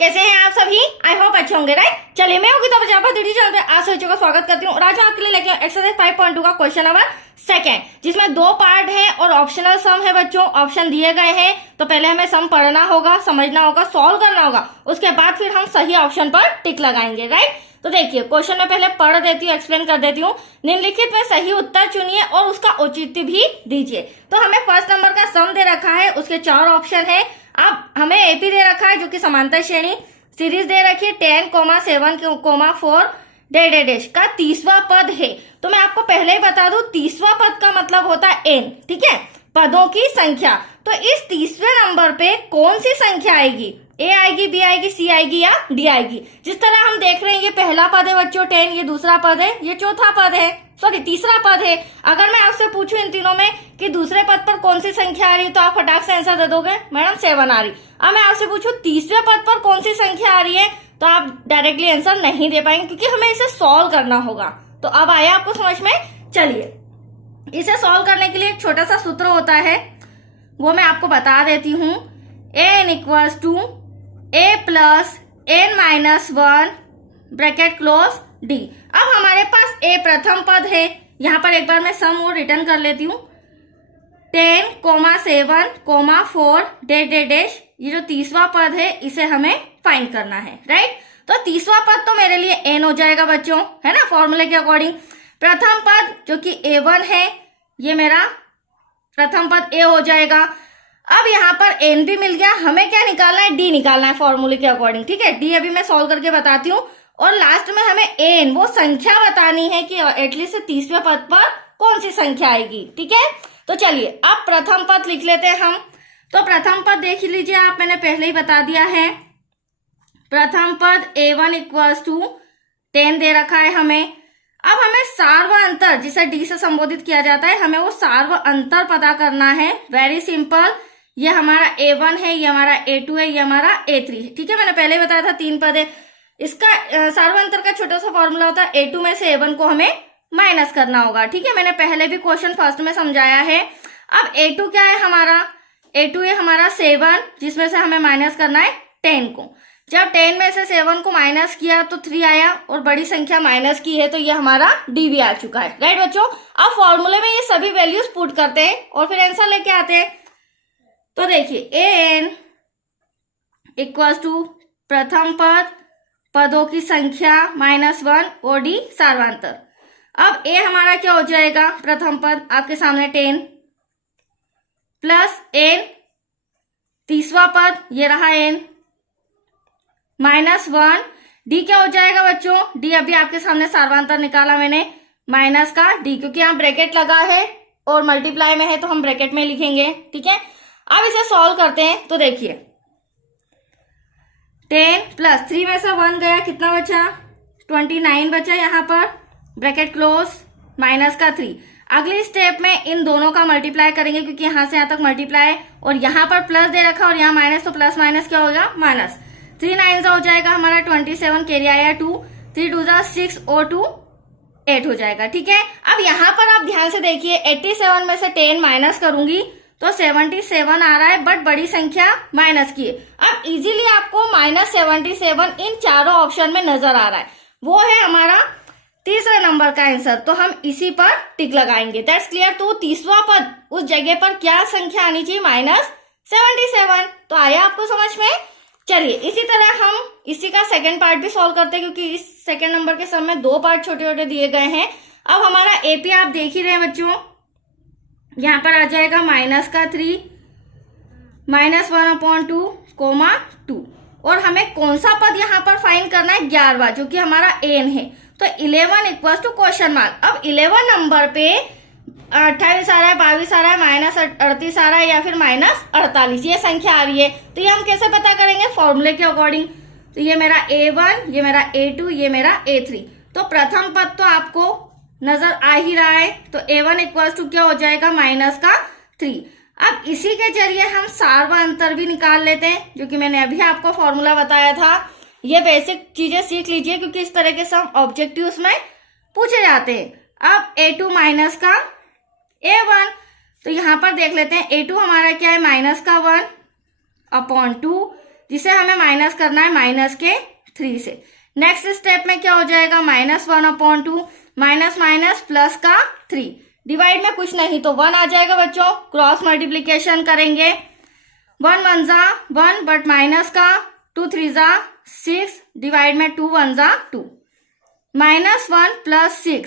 कैसे हैं आप सभी? आई होप अच्छे होंगे, राइट? चलिए, मैं होगी तो प्रजापति चैनल पे आप सभी का स्वागत करती हूँ। और आज मैं आपके लिए लेके एक्सरसाइज 5.2 का क्वेश्चन नंबर सेकंड, जिसमें दो पार्ट है और ऑप्शनल सम है बच्चों। ऑप्शन दिए गए हैं तो पहले हमें सम पढ़ना होगा, समझना होगा, सॉल्व करना होगा, उसके बाद फिर हम सही ऑप्शन पर टिक लगाएंगे, राइट? तो देखिए, क्वेश्चन में पहले पढ़ देती हूँ, एक्सप्लेन कर देती हूँ। निम्नलिखित में सही उत्तर चुनिए और उसका औचित्य भी दीजिए। तो हमें फर्स्ट नंबर का सम दे रखा है, उसके 4 ऑप्शन है। अब हमें एपी दे रखा है जो कि समांतर श्रेणी, सीरीज दे रखी है 10,7,4 डैश का 30वां पद है। तो मैं आपको पहले ही बता दूं, 30वां पद का मतलब होता है n, ठीक है, पदों की संख्या। तो इस 30वें नंबर पे कौन सी संख्या आएगी? ए आएगी, बी आएगी, सी आएगी या डी आएगी? जिस तरह हम देख रहे हैं, ये पहला पद है बच्चों 10, ये दूसरा पद है, ये चौथा पद है, सॉरी तीसरा पद है। अगर मैं आपसे पूछूं इन तीनों में कि दूसरे पद पर कौन सी संख्या आ रही है, तो आप फटाक से आंसर दे दोगे, मैडम 7 आ रही। अब मैं आपसे पूछूं तीसरे पद पर कौन सी संख्या आ रही है, तो आप डायरेक्टली आंसर नहीं दे पाएंगे, क्योंकि हमें इसे सॉल्व करना होगा। तो अब आया आपको समझ में? चलिए, इसे सॉल्व करने के लिए एक छोटा सा सूत्र होता है, वो मैं आपको बता देती हूँ। n = a + n-1 bracket close d। अब हमारे पास a प्रथम पद है, यहां पर एक बार मैं सम और रिटर्न कर लेती हूँ। 10,7,4 डैश, ये जो 30वां पद है इसे हमें फाइंड करना है, राइट? तो 30वां पद तो मेरे लिए n हो जाएगा बच्चों, है ना, फॉर्मूले के अकॉर्डिंग। प्रथम पद जो कि a1 है, ये मेरा प्रथम पद a हो जाएगा। अब यहाँ पर n भी मिल गया, हमें क्या निकालना है? d निकालना है फॉर्मूले के अकॉर्डिंग, ठीक है? d अभी मैं सॉल्व करके बताती हूँ। और लास्ट में हमें n, वो संख्या बतानी है कि एटलीस्ट 30वें पद पर कौन सी संख्या आएगी, ठीक है? तो चलिए, अब प्रथम पद लिख लेते हैं हम। तो प्रथम पद देख लीजिए आप, मैंने पहले ही बता दिया है। प्रथम पद a1 = 10 दे रखा है हमें। अब हमें सार्व अंतर, जिसे d से संबोधित किया जाता है, हमें वो सार्व अंतर पता करना है। वेरी सिंपल, ये हमारा a1 है, ये हमारा a2 है, ये हमारा a3 है, ठीक है? मैंने पहले बताया था 3 पद है। इसका सार्व अंतर का छोटा सा फॉर्मूला होता है, a2 में से a1 को हमें माइनस करना होगा, ठीक है? मैंने पहले भी क्वेश्चन फर्स्ट में समझाया है। अब a2 क्या है हमारा? a2 है हमारा 7, जिसमें से हमें माइनस करना है 10 को। जब 10 में से 7 को माइनस किया तो 3 आया, और बड़ी संख्या माइनस की है तो ये हमारा d भी आ चुका है, राइट बच्चों? अब फॉर्मूले में ये सभी वैल्यूज पुट करते हैं और फिर आंसर लेके आते हैं। तो देखिए, an = प्रथम पद, पदों की संख्या -1 और d सार्वांतर। अब a हमारा क्या हो जाएगा? प्रथम पद आपके सामने 10 प्लस n, तीसवा पद ये रहा n, -1, d क्या हो जाएगा बच्चों? d अभी आपके सामने सार्वांतर निकाला मैंने, माइनस का d, क्योंकि यहाँ ब्रैकेट लगा है और मल्टीप्लाई में है तो हम ब्रैकेट में लिखेंगे, ठीक है? अब इसे सॉल्व करते हैं। तो देखिए, 10 प्लस 3 में से 1 गया, कितना बचा? 29 बचा यहाँ पर, ब्रैकेट क्लोज, माइनस का 3। अगली स्टेप में इन दोनों का मल्टीप्लाई करेंगे, क्योंकि यहाँ से यहाँ तक मल्टीप्लाई, और यहाँ पर प्लस दे रखा और यहाँ माइनस, तो प्लस माइनस क्या होगा? माइनस। 3 9 हो जाएगा हमारा 27, कैरी आया 2, 3 2 6 और 2 8 हो जाएगा, ठीक है? अब यहाँ पर आप ध्यान से देखिए, 87 में से 10 माइनस करूंगी तो 77 आ रहा है, बट बड़ी संख्या माइनस की है। अब इजीली आपको -77 इन चारों ऑप्शन में नजर आ रहा है, वो है हमारा तीसरे नंबर का आंसर। तो हम इसी पर टिक लगाएंगे। That's clear. तो 30वां पद, उस जगह पर क्या संख्या आनी चाहिए? -77। तो आया आपको समझ में? चलिए, इसी तरह हम इसी का सेकंड पार्ट भी सॉल्व करते हैं, क्योंकि इस सेकंड नंबर के सम में 2 पार्ट छोटे छोटे दिए गए हैं। अब हमारा एपी आप देख ही रहे हैं बच्चों, यहाँ पर आ जाएगा -3, -1/2, 2। और हमें कौन सा पद यहाँ पर फाइंड करना है? 11वां, जो कि हमारा n है। तो 11 = क्वेश्चन मार्क। अब 11 नंबर पे 28 आ रहा है, 22 आ रहा है, -38 आ रहा है, या फिर -48, ये संख्या आ रही है। तो ये हम कैसे पता करेंगे? फॉर्मूले के अकॉर्डिंग। तो ये मेरा a1, ये मेरा a2, ये मेरा a3। तो प्रथम पद तो आपको नजर आ ही रहा है, तो a1 = क्या हो जाएगा? -3। अब इसी के जरिए हम सार्व अंतर भी निकाल लेते हैं, जो कि मैंने अभी आपको फॉर्मूला बताया था। ये बेसिक चीजें सीख लीजिए, क्योंकि इस तरह के सम ऑब्जेक्टिव्स में पूछे जाते हैं। अब a2 माइनस का a1, तो यहां पर देख लेते हैं, a2 हमारा क्या है? -1/2, जिसे हमें माइनस करना है माइनस के 3 से। नेक्स्ट स्टेप में क्या हो जाएगा, -1/2 माइनस माइनस प्लस का 3, डिवाइड में कुछ नहीं तो 1 आ जाएगा बच्चों। क्रॉस मल्टीप्लीकेशन करेंगे, 1 1 जा 1 बट माइनस का 2 3 जा 6, डिवाइड में 2 1 जा 2, -1 प्लस 6,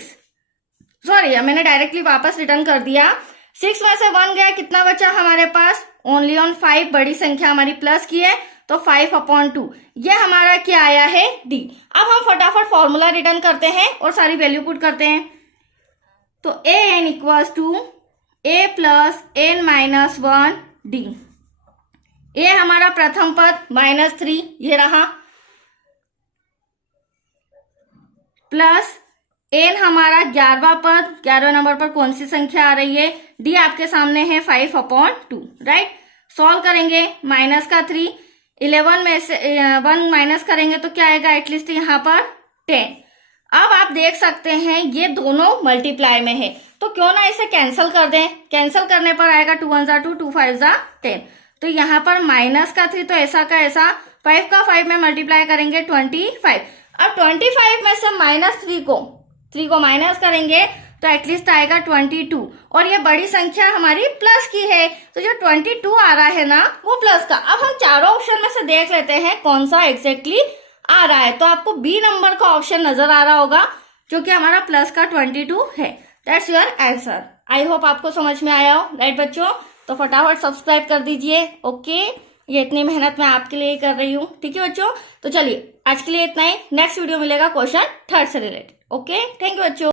सॉरी मैंने डायरेक्टली वापस रिटर्न कर दिया। 6 में से 1 गया, कितना बचा हमारे पास, ओनली ऑन 5, बड़ी संख्या हमारी प्लस की है तो 5/2, ये हमारा क्या आया है डी। अब हम फटाफट फॉर्मूला रिटर्न करते हैं और सारी वैल्यू पुट करते हैं। तो an equals to a plus n-1 D. A हमारा प्रथम पद -3 ये रहा, प्लस n हमारा 11वां पद, 11वें नंबर पर कौन सी संख्या आ रही है, डी आपके सामने है 5/2, राइट। सॉल्व करेंगे, माइनस का 3, 11 में से 1 माइनस करेंगे तो क्या आएगा, एटलीस्ट यहाँ पर 10। अब आप देख सकते हैं ये दोनों मल्टीप्लाई में है, तो क्यों ना इसे कैंसिल कर दें। कैंसिल करने पर आएगा 2 1 जा 2, 2 5 जा 10, तो यहाँ पर माइनस का 3 तो ऐसा का ऐसा, 5 का 5 में मल्टीप्लाई करेंगे 25। अब 25 में से -3 को माइनस करेंगे तो एटलीस्ट आएगा 22, और ये बड़ी संख्या हमारी प्लस की है, तो जो 22 आ रहा है ना वो प्लस का। अब हम चारों ऑप्शन में से देख लेते हैं कौन सा एग्जैक्टली आ रहा है। तो आपको बी नंबर का ऑप्शन नजर आ रहा होगा जो कि हमारा प्लस का 22 है। That's your answer. I hope आपको समझ में आया हो, राइट बच्चों। तो फटाफट सब्सक्राइब कर दीजिए, ओके। ये इतनी मेहनत मैं आपके लिए कर रही हूँ, ठीक है बच्चों। तो चलिए आज के लिए इतना ही, नेक्स्ट वीडियो मिलेगा क्वेश्चन 3 से रिलेटेड, ओके। थैंक यू बच्चों।